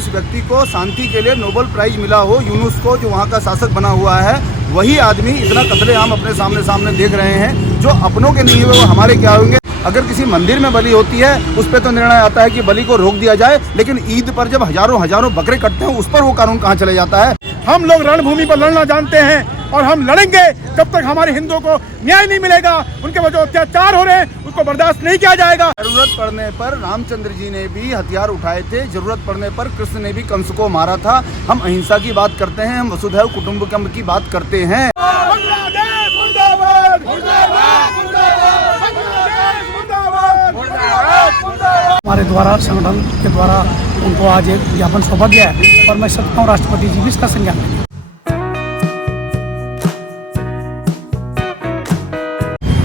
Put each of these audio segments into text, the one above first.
जिस व्यक्ति को शांति के लिए नोबेल प्राइज मिला हो, यूनुस को, जो वहाँ का शासक बना हुआ है, वही आदमी इतना कत्लेआम अपने सामने देख रहे हैं। जो अपनों के नहीं हुए वो हमारे क्या होंगे। अगर किसी मंदिर में बलि होती है उस पर तो निर्णय आता है कि बलि को रोक दिया जाए, लेकिन ईद पर जब हजारों बकरे कटते हैं उस पर वो कानून कहाँ चले जाता है। हम लोग रणभूमि पर लड़ना जानते हैं और हम लड़ेंगे जब तक हमारे हिंदुओं को न्याय नहीं मिलेगा। उनके वजह अत्याचार हो रहे हैं उसको बर्दाश्त नहीं किया जाएगा। जरूरत पड़ने पर रामचंद्र जी ने भी हथियार उठाए थे, जरूरत पड़ने पर कृष्ण ने भी कंस को मारा था। हम अहिंसा की बात करते हैं, हम वसुधैव कुटुंबकम की बात करते हैं। हमारे द्वारा संगठन के द्वारा उनको आज एक ज्ञापन सौंपा गया है और मैं सकता हूँ राष्ट्रपति जी भी इसका संज्ञान लेंगे।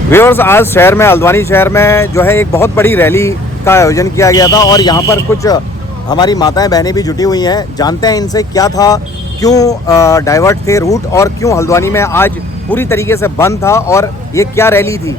व्यूअर्स, आज शहर में, हल्द्वानी शहर में जो है एक बहुत बड़ी रैली का आयोजन किया गया था और यहाँ पर कुछ हमारी माताएं बहनें भी जुटी हुई हैं। जानते हैं इनसे क्या था, क्यों डाइवर्ट थे रूट और क्यों हल्द्वानी में आज पूरी तरीके से बंद था और ये क्या रैली थी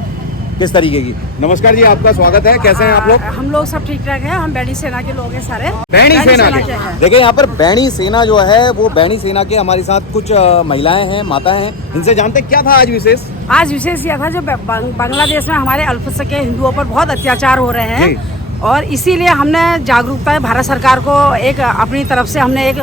किस तरीके की। नमस्कार जी, आपका स्वागत है। कैसे हैं आप लोग? हम लोग सब ठीक ठाक हैं। हम बैणी सेना के लोग हैं सारे। बैणी सेना के देखिए यहाँ पर बैणी सेना जो है वो बैणी सेना के हमारे साथ कुछ महिलाएं हैं, माताएं हैं। इनसे जानते क्या था आज विशेष? आज विशेष यह था जो बांग्लादेश में हमारे अल्पसंख्यक हिंदुओं पर बहुत अत्याचार हो रहे हैं और इसीलिए हमने जागरूकता भारत सरकार को एक अपनी तरफ से हमने एक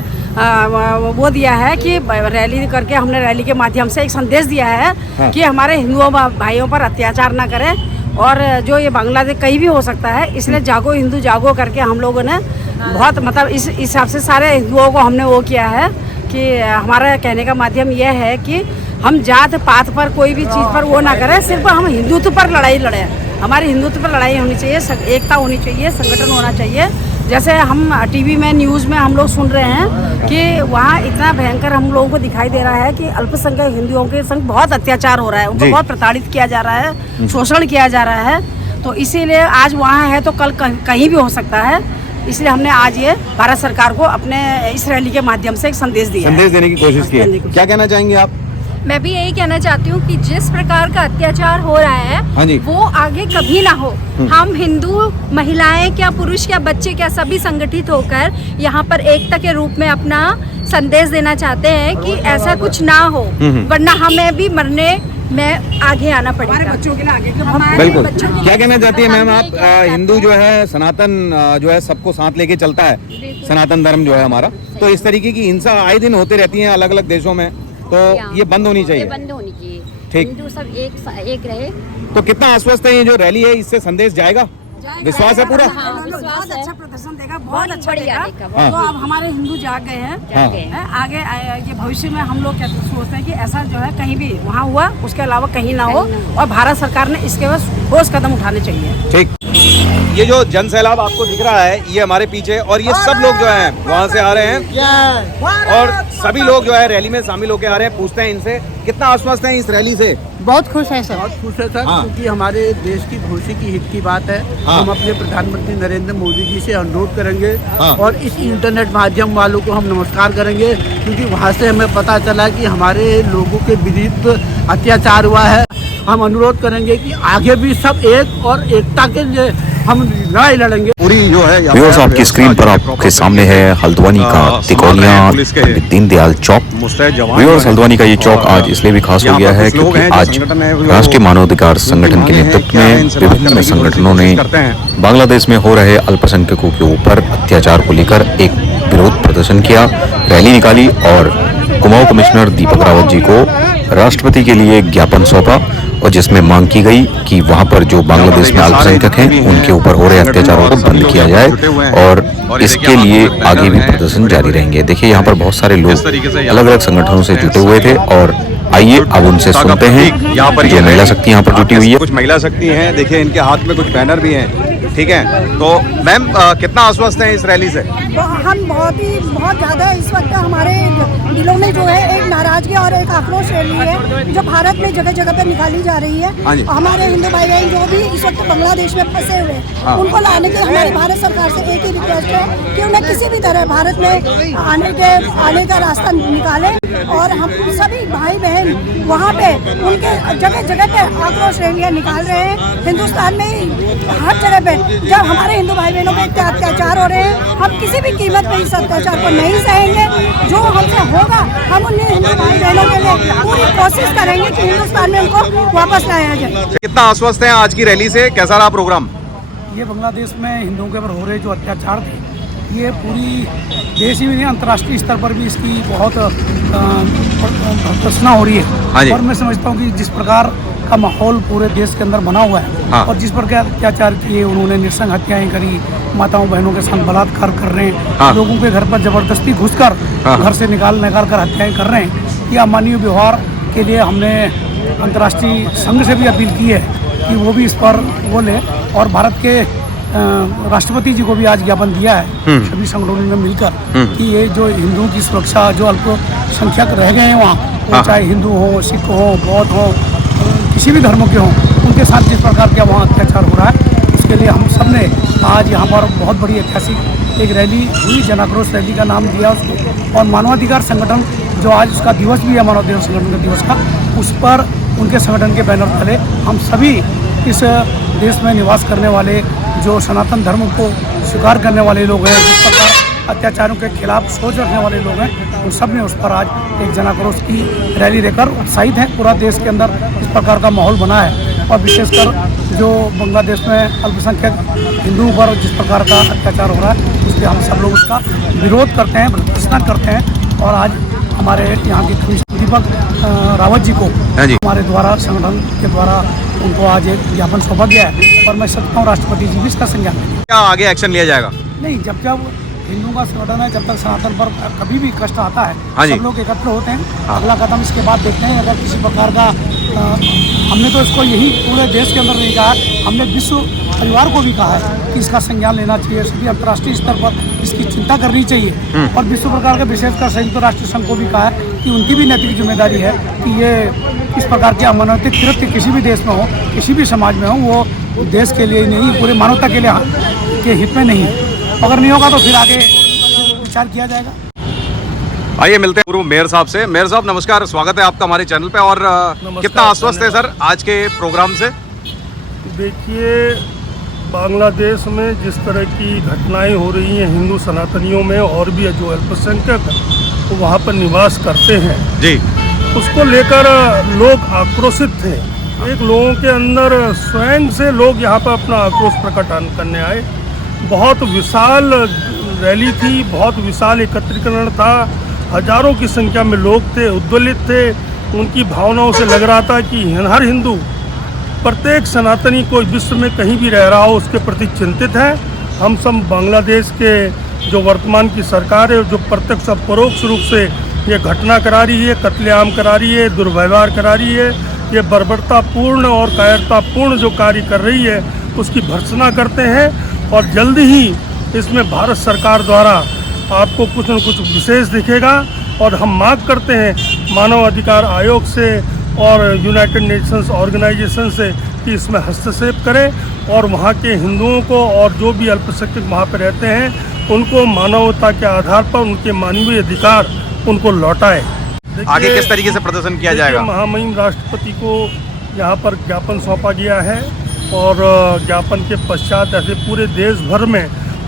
वो दिया है कि रैली करके हमने रैली के माध्यम से एक संदेश दिया है कि हमारे हिंदुओं भाइयों पर अत्याचार ना करें और जो ये बांग्लादेश कहीं भी हो सकता है, इसलिए जागो हिंदू जागो करके हम लोगों ने बहुत मतलब इस हिसाब से सारे हिंदुओं को हमने वो किया है कि हमारा कहने का माध्यम यह है कि हम जात पात पर कोई भी चीज़ पर वो ना करें, सिर्फ हम हिंदुत्व पर लड़ाई लड़ें। हमारे हिंदुत्व पर लड़ाई होनी चाहिए, एकता होनी चाहिए, संगठन होना चाहिए। जैसे हम टीवी में न्यूज़ में हम लोग सुन रहे हैं कि वहाँ इतना भयंकर हम लोगों को दिखाई दे रहा है कि अल्पसंख्यक हिंदुओं के संग बहुत अत्याचार हो रहा है, उनको बहुत प्रताड़ित किया जा रहा है, शोषण किया जा रहा है। तो इसीलिए आज वहाँ है तो कल कहीं भी हो सकता है, इसलिए हमने आज ये भारत सरकार को अपने इस रैली के माध्यम से एक संदेश देने की कोशिश की है। क्या कहना चाहेंगे आप? मैं भी यही कहना चाहती हूँ कि जिस प्रकार का अत्याचार हो रहा है वो आगे कभी ना हो। हम हिंदू महिलाएं क्या पुरुष क्या बच्चे क्या सभी संगठित होकर यहाँ पर एकता के रूप में अपना संदेश देना चाहते हैं कि ऐसा कुछ ना हो, वरना हमें भी मरने में आगे आना पड़ेगा। बच्चों के लिए आगे बिल्कुल। क्या कहना चाहती है मैम आप? हिंदू जो है सनातन जो है सबको साथ लेके चलता है, सनातन धर्म जो है हमारा, तो इस तरीके की हिंसा आए दिन होते रहती है अलग अलग देशों में, तो ये बंद होनी चाहिए। बंद होनी चाहिए। ठीक। हिंदू सब एक रहे। तो कितना आश्वस्त है ये जो रैली है, इससे संदेश जाएगा? विश्वास है पूरा? बहुत अच्छा प्रदर्शन देगा, बहुत अच्छा देगा। तो अब हमारे हिंदू जाग गए हैं। आगे ये भविष्य में हम लोग क्या सोचते हैं कि ऐसा जो है कहीं भी वहाँ हुआ उसके अलावा कहीं ना हो और भारत सरकार ने इसके बस ठोस कदम उठाने चाहिए। ठीक। ये जो जन सैलाब आपको दिख रहा है ये हमारे पीछे और ये सब लोग जो हैं वहाँ से आ रहे हैं और सभी लोग जो है रैली में शामिल होकर आ रहे हैं। पूछते हैं इनसे कितना आश्वस्त हैं इस रैली से? बहुत खुश है सर, बहुत खुश है सर, क्योंकि हमारे देश की भविष्य की हित की बात है। हम अपने प्रधानमंत्री नरेंद्र मोदी जी से अनुरोध करेंगे और इस इंटरनेट माध्यम वालों को हम नमस्कार करेंगे, क्योंकि वहाँ से हमें पता चला कि हमारे लोगों के विरुद्ध अत्याचार हुआ है। हम अनुरोध करेंगे कि आगे भी सब एक और एकता के लिए हम लड़ाई लड़ेंगे। पूरी जो है व्यूअर्स, आपकी स्क्रीन पर आपके सामने है हल्द्वानी का तिकोनिया दीनदयाल चौक। व्यूअर्स, हल्द्वानी का ये चौक आज इसलिए भी खास हो गया है क्योंकि आज राष्ट्रीय मानवाधिकार संगठन के नेतृत्व में विभिन्न संगठनों ने बांग्लादेश में हो रहे अल्पसंख्यकों के ऊपर अत्याचार को लेकर एक विरोध प्रदर्शन किया, रैली निकाली और कुमाऊं कमिश्नर दीपक रावत जी को राष्ट्रपति के लिए ज्ञापन सौंपा और जिसमें मांग की गई कि वहां पर जो बांग्लादेश में अल्पसंख्यक हैं उनके ऊपर हो रहे अत्याचारों को बंद किया जाए और इसके लिए आगे भी प्रदर्शन जारी रहेंगे। देखिए यहाँ पर बहुत सारे लोग अलग अलग संगठनों से जुटे हुए थे और आइए अब उनसे सुनते हैं। यहाँ पर जो महिला शक्ति यहाँ पर जुटी हुई है, कुछ महिला शक्ति हैं, देखिए इनके हाथ में कुछ बैनर भी हैं। ठीक है, तो मैम कितना आश्वस्त हैं इस रैली से? हम बहुत ज़्यादा इस वक्त हमारे दिलों में जो है एक नाराजगी और एक आक्रोश रैली है जो भारत में जगह जगह पे निकाली जा रही है। हमारे हिंदू भाई बहन जो भी इस वक्त बांग्लादेश में फंसे हुए हैं उनको लाने के हमारी भारत सरकार से एक ही रिक्वेस्ट है कि उन्हें किसी भी तरह भारत में आने का रास्ता निकालें। और हम सभी भाई बहन वहाँ पे उनके जगह जगह पे आक्रोश रैलियाँ निकाल रहे हैं। हिंदुस्तान में हर जगह पे जब हमारे हिंदू भाई बहनों पे अत्याचार हो रहे हैं, हम किसी भी कीमत पे इस अत्याचार को नहीं सहेंगे। जो हमसे होगा हम उन हिंदू भाई बहनों के लिए पूरी कोशिश करेंगे कि हिंदुस्तान में उनको वापस लाया जाए। कितना आश्वस्त हैं आज की रैली से, कैसा रहा प्रोग्राम? ये बांग्लादेश में हिंदुओं के ऊपर हो रहे जो अत्याचार थे, ये पूरी देश ही नहीं अंतर्राष्ट्रीय स्तर पर भी इसकी बहुत प्रशंसा हो रही है। और मैं समझता हूँ कि जिस प्रकार का माहौल पूरे देश के अंदर बना हुआ है और जिस प्रकार अत्याचार किए उन्होंने, नृशंस हत्याएं करी, माताओं बहनों के साथ बलात्कार कर रहे हैं, लोगों के घर पर जबरदस्ती घुसकर घर से निकाल कर हत्याएं कर रहे हैं। ये अमानवीय व्यवहार के लिए हमने अंतर्राष्ट्रीय संघ से भी अपील की है कि वो भी इस पर वो लें। और भारत के राष्ट्रपति जी को भी आज ज्ञापन दिया है सभी संगठनों ने मिलकर कि ये जो हिंदुओं की सुरक्षा, जो अल्पसंख्यक रह गए हैं वहाँ, वो चाहे हिंदू हो, सिख हो, बौद्ध हो, किसी भी धर्मों के हों, उनके साथ जिस प्रकार का वहाँ अत्याचार हो रहा है, उसके लिए हम सब ने आज यहाँ पर बहुत बड़ी ऐतिहासिक एक रैली हुई, जन आक्रोश रैली का नाम दिया उसको। और मानवाधिकार संगठन जो आज उसका दिवस भी है, मानवाधिकार संगठन का दिवस का, उस पर उनके संगठन के बैनर तले हम सभी इस देश में निवास करने वाले जो सनातन धर्म को स्वीकार करने वाले लोग हैं, जिस प्रकार अत्याचारों के खिलाफ सोच रखने वाले लोग हैं, उन सब ने उस पर आज एक जन आक्रोश की रैली देकर उत्साहित हैं। पूरा देश के अंदर इस प्रकार का माहौल बना है और विशेषकर जो बांग्लादेश में अल्पसंख्यक हिंदुओं पर जिस प्रकार का अत्याचार हो रहा है, उसके हम सब लोग उसका विरोध करते हैं, प्रदर्शन करते हैं। और आज हमारे यहाँ के कमिश्नर दीपक रावत जी को हमारे द्वारा संगठन के द्वारा उनको आज एक ज्ञापन सौंपा गया है और मैं सकता हूँ राष्ट्रपति जी भी इसका संज्ञान लेंगे। क्या आगे एक्शन लिया जाएगा? नहीं, जब हिंदुओं का संगठन है, जब तक सनातन पर कभी भी कष्ट आता है, सब लोग एकत्र होते हैं। अगला कदम इसके बाद देखते हैं। अगर किसी प्रकार का हमने तो इसको यही पूरे देश के अंदर नहीं कहा, हमने विश्व परिवार को भी कहा है कि इसका संज्ञान लेना चाहिए, सभी अंतर्राष्ट्रीय स्तर पर इसकी चिंता करनी चाहिए। और विश्व प्रकार के विशेषकर संयुक्त राष्ट्र संघ को भी कहा है कि उनकी भी नैतिक जिम्मेदारी है कि ये इस प्रकार के अमानवीय कृत्य किसी भी देश में हो, किसी भी समाज में हो, वो देश के लिए नहीं, पूरे मानवता के लिए के हित में नहीं। अगर नहीं होगा तो फिर आगे विचार किया जाएगा। आइए मिलते हैं पूर्व मेयर साहब से। मेयर साहब नमस्कार, स्वागत है आपका हमारे चैनल पे। और कितना आश्वस्त है सर आज के प्रोग्राम से? देखिए, बांग्लादेश में जिस तरह की घटनाएं हो रही हैं हिंदू सनातनियों में और भी जो अल्पसंख्यक तो वहाँ पर निवास करते हैं जी, उसको लेकर लोग आक्रोशित थे। एक लोगों के अंदर स्वयं से लोग यहाँ पर अपना आक्रोश प्रकट करने आए। बहुत विशाल रैली थी, बहुत विशाल एकत्रीकरण था, हजारों की संख्या में लोग थे, उद्वेलित थे। उनकी भावनाओं से लग रहा था कि हर हिंदू, प्रत्येक सनातनी कोई विश्व में कहीं भी रह रहा हो उसके प्रति चिंतित है। हम सब बांग्लादेश के जो वर्तमान की सरकार है, जो प्रत्यक्ष और परोक्ष रूप से ये घटना करा रही है, कत्लेआम करा रही है, दुर्व्यवहार करा रही है, ये बर्बरतापूर्ण और कायरतापूर्ण जो कार्य कर रही है उसकी भर्त्सना करते हैं। और जल्द ही इसमें भारत सरकार द्वारा आपको कुछ न कुछ विशेष दिखेगा। और हम मांग करते हैं मानव अधिकार आयोग से और यूनाइटेड नेशंस ऑर्गेनाइजेशन से कि इसमें हस्तक्षेप करें और वहाँ के हिंदुओं को और जो भी अल्पसंख्यक वहाँ पर रहते हैं उनको मानवता के आधार पर उनके मानवीय अधिकार उनको लौटाए। आगे किस तरीके से प्रदर्शन किया जाएगा? महामहिम राष्ट्रपति को यहाँ पर ज्ञापन सौंपा गया है और ज्ञापन के पश्चात ऐसे पूरे देश भर में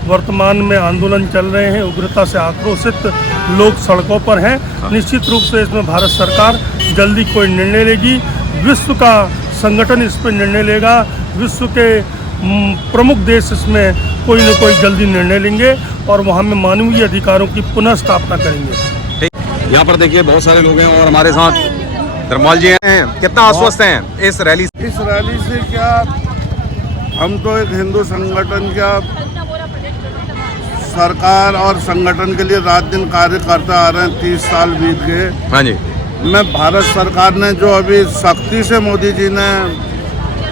वर्तमान में आंदोलन चल रहे हैं। उग्रता से आक्रोशित लोग सड़कों पर हैं। निश्चित रूप से इसमें भारत सरकार जल्दी कोई निर्णय लेगी। विश्व का संगठन इस पर निर्णय लेगा। विश्व के प्रमुख देश इसमें कोई न कोई जल्दी निर्णय लेंगे और वहाँ में मानवीय अधिकारों की पुनः स्थापना करेंगे। यहाँ पर देखिए बहुत सारे लोग हैं और हमारे साथ धर्मपाल जी हैं। कितना आश्वस्त हैं इस रैली से? इस रैली से क्या, हम तो एक हिंदू संगठन का सरकार और संगठन के लिए रात दिन कार्य करते आ रहे हैं। 30 साल बीत गए। हाँ जी। मैं भारत सरकार ने जो अभी सख्ती से मोदी जी ने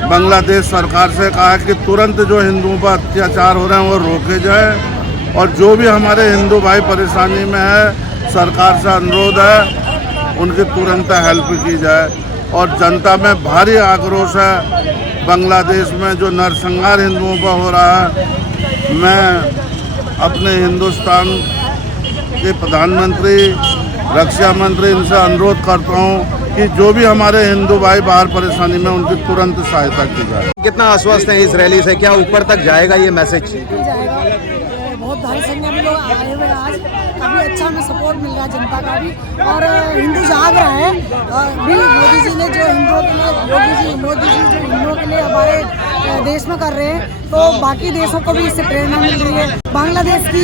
बांग्लादेश सरकार से कहा कि तुरंत जो हिंदुओं पर अत्याचार हो रहे हैं वो रोके जाए और जो भी हमारे हिंदू भाई परेशानी में है सरकार से अनुरोध है उनकी तुरंत हेल्प की जाए। और जनता में भारी आक्रोश है बांग्लादेश में जो नरसंहार हिंदुओं पर हो रहा है। मैं अपने हिंदुस्तान के प्रधानमंत्री रक्षा मंत्री इनसे अनुरोध करता हूँ कि जो भी हमारे हिंदू भाई बाहर परेशानी में उनकी तुरंत सहायता की जाए। कितना आश्वस्त है इस रैली से, क्या ऊपर तक जाएगा ये मैसेज? बहुत भारी संख्या में लोग आए हुए हैं आज, काफ़ी अच्छा हमें सपोर्ट मिल रहा है जनता का भी, और हिंदू जाग रहा है। भी मोदी जी ने जो हिंदुओं के लिए मोदी जी जो हिंदुओं के लिए हमारे देश में कर रहे हैं, तो बाकी देशों को भी इससे प्रेरणा मिल रही है। बांग्लादेश की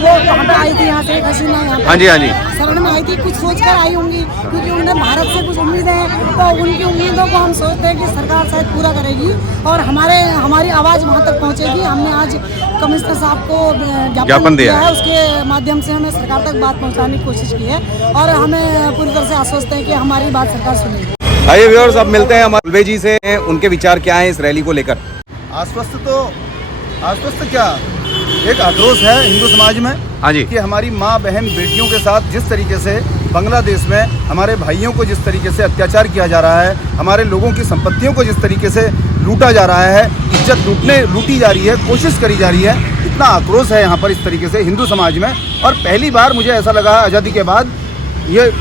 वो वहाँ पे आई थी, यहाँ से हसीना यहाँ पे हाँ जी शरण में आई थी, कुछ सोच कर आई होंगी, क्योंकि उन्हें भारत से कुछ उम्मीदें हैं, तो उनकी उम्मीदों को हम सोचते हैं कि सरकार शायद पूरा करेगी और हमारी आवाज़ वहाँ तक पहुँचेगी। हमने आज कमिश्नर साहब को ज्ञापन दिया है, उसके माध्यम से हमें सरकार तक बात पहुँचाने की कोशिश की है और हमें पूरी तरह से आश्वस्त है कि हमारी बात सरकार सुनेगी। आइए व्यूअर्स, अब मिलते हैं मलबे जी से, उनके विचार क्या हैं इस रैली को लेकर। आश्वस्त क्या, एक आक्रोश है हिंदू समाज में। हाँ जी। कि हमारी माँ बहन बेटियों के साथ जिस तरीके से बांग्लादेश में हमारे भाइयों को जिस तरीके से अत्याचार किया जा रहा है, हमारे लोगों की संपत्तियों को जिस तरीके से लूटा जा रहा है, इज्जत लूटी जा रही है, कोशिश करी जा रही है, इतना आक्रोश है यहाँ पर इस तरीके से हिंदू समाज में। और पहली बार मुझे ऐसा लगा आज़ादी के बाद ये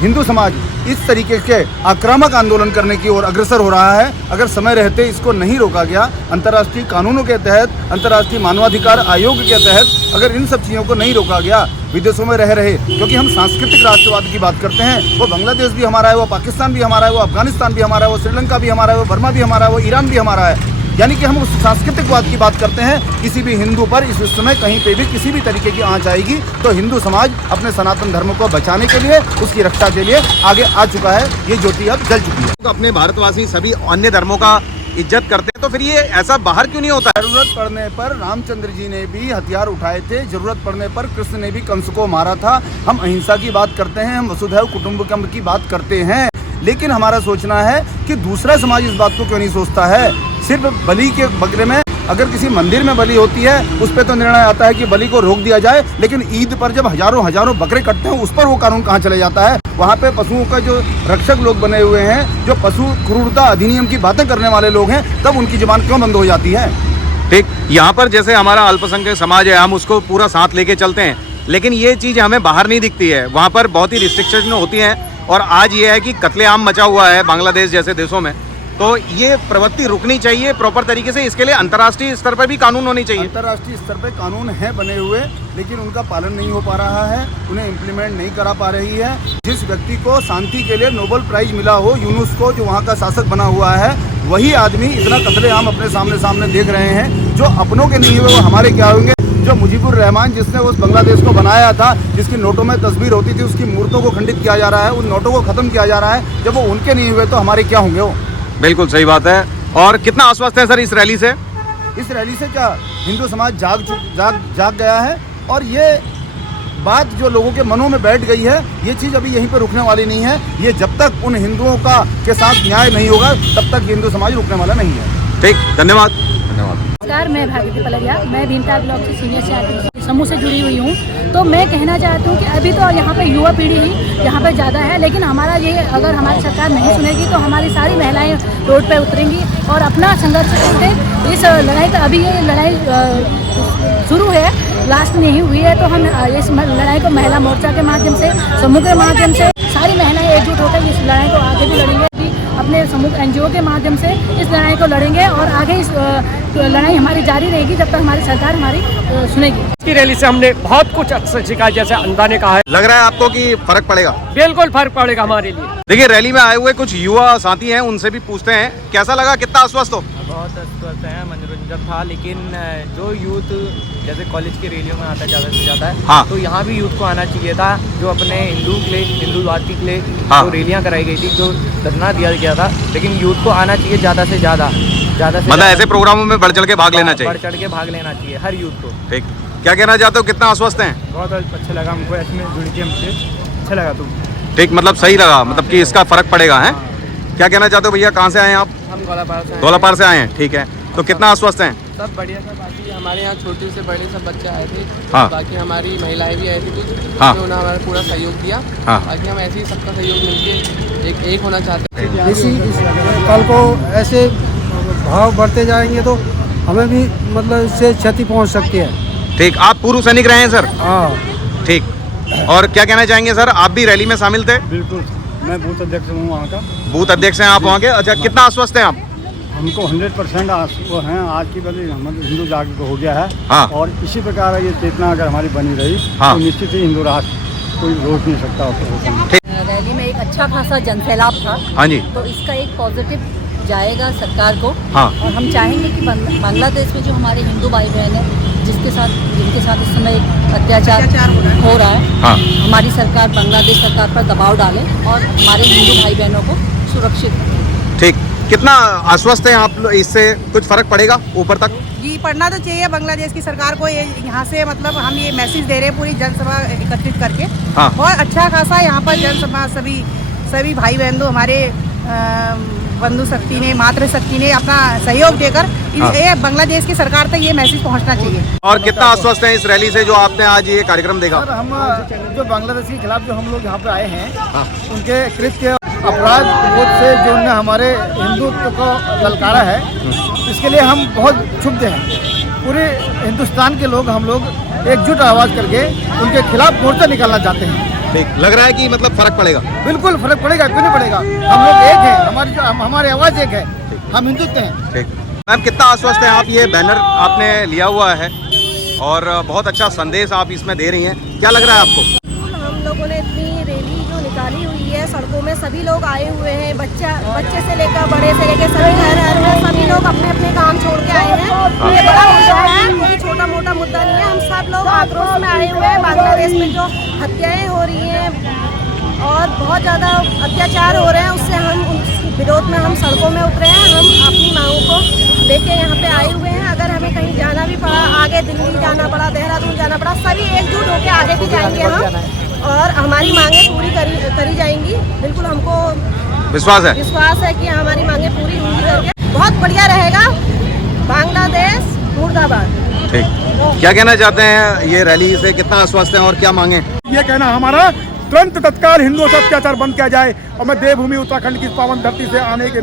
हिंदू समाज इस तरीके के आक्रामक आंदोलन करने की ओर अग्रसर हो रहा है। अगर समय रहते इसको नहीं रोका गया, अंतर्राष्ट्रीय कानूनों के तहत, अंतर्राष्ट्रीय मानवाधिकार आयोग के तहत अगर इन सब चीज़ों को नहीं रोका गया, विदेशों में रहे, क्योंकि हम सांस्कृतिक राष्ट्रवाद की बात करते हैं, वो बांग्लादेश भी हमारा है, वो पाकिस्तान भी हमारा है, वो अफगानिस्तान भी हमारा है, वो श्रीलंका भी हमारा है, वो बर्मा भी हमारा है, वो ईरान भी हमारा है। यानी कि हम उस सांस्कृतिकवाद की बात करते हैं। किसी भी हिंदू पर इस समय कहीं पे भी किसी भी तरीके की आंच आएगी तो हिंदू समाज अपने सनातन धर्म को बचाने के लिए, उसकी रक्षा के लिए आगे आ चुका है। ये ज्योति अब जल चुकी है। तो अपने भारतवासी सभी अन्य धर्मों का इज्जत करते हैं, तो फिर ये ऐसा बाहर क्यों नहीं होता है? जरूरत पड़ने पर रामचंद्र जी ने भी हथियार उठाए थे, जरूरत पड़ने पर कृष्ण ने भी कंस को मारा था। हम अहिंसा की बात करते हैं, हम वसुधैव कुटुंबकम की बात करते हैं, लेकिन हमारा सोचना है कि दूसरा समाज इस बात को क्यों नहीं सोचता है। सिर्फ बलि के बकरे में, अगर किसी मंदिर में बलि होती है उस पर तो निर्णय आता है कि बलि को रोक दिया जाए, लेकिन ईद पर जब हजारों बकरे कटते हैं उस पर वो कानून कहाँ चले जाता है? वहाँ पे पशुओं का जो रक्षक लोग बने हुए हैं, जो पशु क्रूरता अधिनियम की बातें करने वाले लोग हैं, तब उनकी जुबान क्यों बंद हो जाती है? ठीक, यहाँ पर जैसे हमारा अल्पसंख्यक समाज है, हम उसको पूरा साथ लेके चलते हैं, लेकिन ये चीज़ हमें बाहर नहीं दिखती है। वहाँ पर बहुत ही रिस्ट्रिक्शन होती हैं और आज ये है कि कत्लेआम मचा हुआ है बांग्लादेश जैसे देशों में, तो ये प्रवृत्ति रुकनी चाहिए प्रॉपर तरीके से। इसके लिए अंतर्राष्ट्रीय स्तर पर भी कानून होने चाहिए। अंतर्राष्ट्रीय स्तर पर कानून है बने हुए, लेकिन उनका पालन नहीं हो पा रहा है, उन्हें इम्प्लीमेंट नहीं करा पा रही है। जिस व्यक्ति को शांति के लिए नोबेल प्राइज मिला हो, यूनेस्को जो वहाँ का शासक बना हुआ है, वही आदमी इतना कत्लेआम अपने सामने देख रहे हैं। जो अपनों के नहीं हुए वो हमारे क्या होंगे? जो मुजीबुर रहमान जिसने उस बांग्लादेश को बनाया था, जिसकी नोटों में तस्वीर होती थी, उसकी मूर्तों को खंडित किया जा रहा है, उन नोटों को खत्म किया जा रहा है, जब वो उनके नहीं हुए तो हमारे क्या होंगे? वो बिल्कुल सही बात है। और कितना आश्वस्त है सर इस रैली से? इस रैली से क्या हिंदू समाज जाग गया है, और ये बात जो लोगों के मनों में बैठ गई है, ये चीज़ अभी यहीं पर रुकने वाली नहीं है। ये जब तक उन हिंदुओं का के साथ न्याय नहीं होगा, तब तक हिंदू समाज रुकने वाला नहीं है। ठीक, धन्यवाद। नमस्कार, मैं भागीरथी पलरिया, मैं भीमताल ब्लॉक की सीनियर CRPC समूह से जुड़ी हुई हूँ। तो मैं कहना चाहती हूँ कि अभी तो यहाँ पे युवा पीढ़ी ही यहाँ पे ज़्यादा है, लेकिन हमारा ये, अगर हमारी सरकार नहीं सुनेगी तो हमारी सारी महिलाएं रोड पे उतरेंगी और अपना संघर्ष करेंगे। इस लड़ाई का, अभी ये लड़ाई शुरू है, लास्ट नहीं हुई है, तो हम इस लड़ाई को महिला मोर्चा के माध्यम से, समूह के माध्यम से सारी महिलाएं एकजुट होकर इस लड़ाई को आगे भी लड़ेंगे। अपने समूह NGO के माध्यम से इस लड़ाई को लड़ेंगे और आगे इस लड़ाई हमारी जारी रहेगी जब तक हमारी सरकार हमारी सुनेगी। इसकी रैली से हमने बहुत कुछ अच्छा सीखा, जैसे अंधा ने कहा है। लग रहा है आपको कि फर्क पड़ेगा? बिल्कुल फर्क पड़ेगा हमारे लिए। देखिए, रैली में आए हुए कुछ युवा साथी हैं, उनसे भी पूछते हैं कैसा लगा, कितना आश्वस्त हो? बहुत आश्वस्त है, मनोरंजन था, लेकिन जो यूथ जैसे कॉलेज की रैलियों में आता है ज़्यादा से ज़्यादा है, हाँ। तो यहाँ भी यूथ को आना चाहिए था। जो अपने हिंदुवाद के लिए हाँ। जो रैलियाँ कराई गई थी, जो धरना दिया गया था, लेकिन यूथ को आना चाहिए ज़्यादा से ज़्यादा, मतलब ऐसे प्रोग्रामों में बढ़ चढ़ के भाग लेना चाहिए। बढ़ चढ़ के भाग लेना चाहिए हर यूथ को। ठीक, क्या कहना चाहते हो, कितना आश्वस्त हैं? बहुत अच्छा लगा हमको, इसमें जुड़ के हमसे अच्छा लगा। तुम ठीक, मतलब सही लगा, मतलब कि इसका फर्क पड़ेगा है। क्या कहना चाहते हो भैया, कहाँ से आए हैं आप? हम धौलापार से आए हैं। ठीक है, तो कितना आश्वस्त हैं? सब बढ़िया सब। बाकी हमारे यहाँ छोटे से बड़े सब बच्चे आए थे, हाँ। बाकी हमारी महिलाएं भी आई थी कुछ, हाँ। उन्होंने हमारा पूरा सहयोग दिया, हाँ। बाकी हम ऐसे ही सबका सहयोग मिलके एक होना चाहते हैं। इसी कल को ऐसे भाव बढ़ते जाएंगे तो हमें भी मतलब इससे क्षति पहुंच सकती है। ठीक, आप पूर्व सैनिक रहे हैं सर? हाँ। ठीक, और क्या कहना चाहेंगे सर, आप भी रैली में शामिल थे? बिल्कुल, मैं बूथ अध्यक्ष हूँ वहाँ का। बूथ अध्यक्ष हैं आप वहाँ के? अच्छा, कितना आश्वस्त हैं आप? हमको 100% वो हैं, आज की बड़ी हमारे हिंदू जागरूक हो गया है। हाँ। और इसी प्रकार ये चेतना अगर हमारी बनी रही हाँ। तो निश्चित ही हिंदू राष्ट्र कोई रोक नहीं सकता। रैली में एक अच्छा खासा जनसैलाब था। हाँ जी। तो इसका एक पॉजिटिव जाएगा सरकार को। हाँ। और हम चाहेंगे कि बांग्लादेश में जो हमारे हिंदू भाई बहन हैं जिनके साथ इस समय एक अत्याचार हो रहा है, हाँ। हमारी सरकार बांग्लादेश सरकार पर दबाव डाले और हमारे हिंदू भाई बहनों को सुरक्षित रखें। ठीक, कितना आश्वस्त हैं आप? इससे कुछ फर्क पड़ेगा ऊपर तक? जी, पढ़ना तो चाहिए बांग्लादेश की सरकार को। ये यहाँ से मतलब हम ये मैसेज दे रहे हैं पूरी जनसभा एकत्रित करके। हाँ। बहुत अच्छा खासा यहाँ पर जनसभा सभी भाई बहन हमारे बंधु शक्ति ने, मातृशक्ति ने अपना सहयोग देकर ये बांग्लादेश की सरकार तक ये मैसेज पहुँचना चाहिए। और कितना आश्वस्त हैं इस रैली से जो आपने आज ये कार्यक्रम देखा? सर, हम जो बांग्लादेश के खिलाफ जो हम लोग यहाँ पे आए हैं, उनके कृत्य अपराध बोध से जो उन्होंने हमारे हिंदुत्व को ललकारा है, इसके लिए हम बहुत क्षुब्ध हैं। पूरे हिंदुस्तान के लोग, हम लोग एकजुट आवाज़ करके उनके खिलाफ मोर्चा निकालना चाहते हैं। ठीक लग रहा है कि मतलब फर्क पड़ेगा? बिल्कुल फर्क पड़ेगा, क्यों नहीं पड़ेगा। हम लोग एक हैं, हमारी आवाज़ एक है, हम हिंदुत्व हैं। ठीक मैम, कितना आश्वस्त हैं आप? ये बैनर आपने लिया हुआ है और बहुत अच्छा संदेश आप इसमें दे रही हैं, क्या लग रहा है आपको? हम लोगों ने इतनी रैली जो निकाली हुई है, सड़कों में सभी लोग आए हुए हैं, बच्चे से लेकर बड़े से लेकर सभी घर में सभी लोग अपने अपने काम छोड़ के आए हैं। ये बड़ा मुद्दा है, कोई छोटा मोटा मुद्दा नहीं है। हम सब लोग आक्रोश में आए हुए हैं। बांग्लादेश में जो हत्याएं हो रही हैं और बहुत ज़्यादा अत्याचार हो रहे हैं, उससे हम उस विरोध में हम सड़कों में उतरे हैं। हम अपनी मांगों को लेके यहाँ पे आए हुए हैं। अगर हमें कहीं जाना भी पड़ा, आगे दिल्ली जाना पड़ा, देहरादून जाना पड़ा, सभी एकजुट होकर आगे भी जाएंगे हम और हमारी मांगें पूरी करी जाएंगी। बिल्कुल हमको विश्वास है कि हमारी मांगें पूरी होंगी करके। बहुत बढ़िया रहेगा। बांग्लादेश मुर्दाबाद। ठीक, क्या कहना चाहते हैं? ये रैली से कितना आश्वस्त हैं और क्या मांगे? ये कहना हमारा तुरंत तत्काल हिंदुओं से अत्याचार बंद किया जाए। और मैं देवभूमि उत्तराखंड की पावन धरती से आने के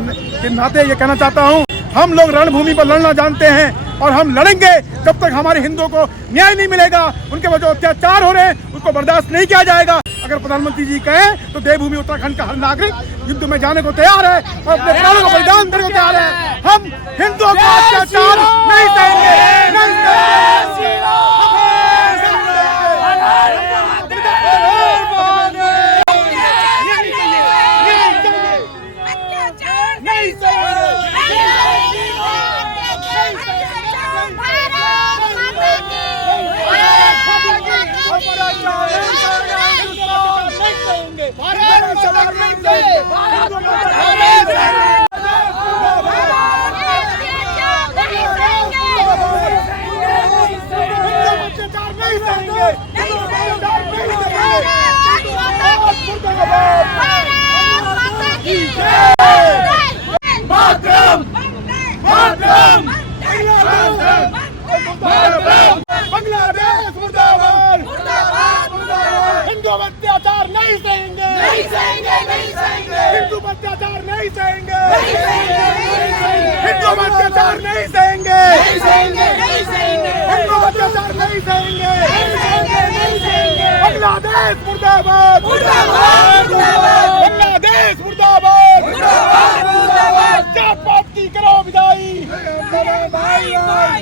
नाते ये कहना चाहता हूँ, हम लोग रणभूमि पर लड़ना जानते हैं और हम लड़ेंगे जब तक हमारे हिंदुओं को न्याय नहीं मिलेगा। उनके वजह अत्याचार हो रहे हैं, उसको बर्दाश्त नहीं किया जाएगा। अगर प्रधानमंत्री जी कहें तो देवभूमि उत्तराखंड का हर नागरिक युद्ध में जाने को तैयार है और अपने प्राणों को बलिदान देने को तैयार है। हम हिंदुओं का अत्याचार नहीं अत्याचार नहीं सहेंगे, हिंदू अत्याचार नहीं सहेंगे, हिंदू अत्याचार नहीं सहेंगे, हिंदू अत्याचार नहीं सहेंगे। बांग्लादेश मुर्दाबाद, बांग्लादेश मुर्दाबाद। जात पात की करो विदाई,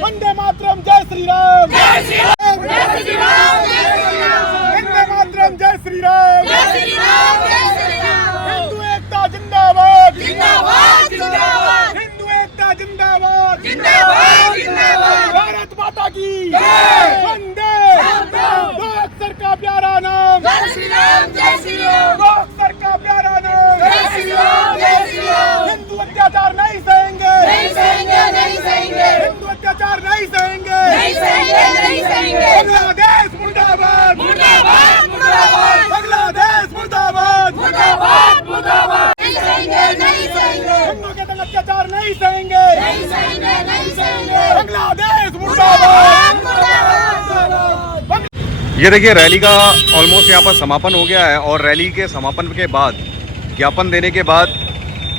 वंदे मातरम, जय श्री राम, वंदे मातरम, जय श्री राम, हिंदू एकता जिंदाबाद, हिंदू एकता जिंदाबाद, भारत माता की वंदे, दो अक्षर का प्यारा नाम, दो अक्षर का प्यारा नाम, हिंदू अत्याचार नहीं सहेंगे, हिंदू अत्याचार नहीं सहेंगे, बांग्लादेश मुर्दाबाद, बांग्लादेश मुर्दाबाद, हिंदू के तक अत्याचार नहीं सहेंगे, बांग्लादेश मुर्दाबाद। ये देखिए, रैली का ऑलमोस्ट यहाँ पर समापन हो गया है और रैली के समापन के बाद, ज्ञापन देने के बाद,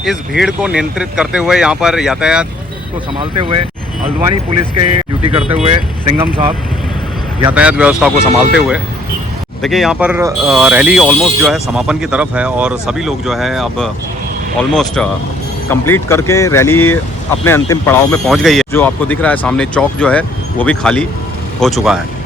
इस भीड़ को नियंत्रित करते हुए, यहाँ पर यातायात को संभालते हुए हल्द्वानी पुलिस के ड्यूटी करते हुए सिंघम साहब यातायात व्यवस्था को संभालते हुए देखिए यहाँ पर रैली ऑलमोस्ट जो है समापन की तरफ है और सभी लोग जो है अब ऑलमोस्ट कंप्लीट करके रैली अपने अंतिम पड़ाव में पहुँच गई है। जो आपको दिख रहा है सामने चौक जो है वो भी खाली हो चुका है।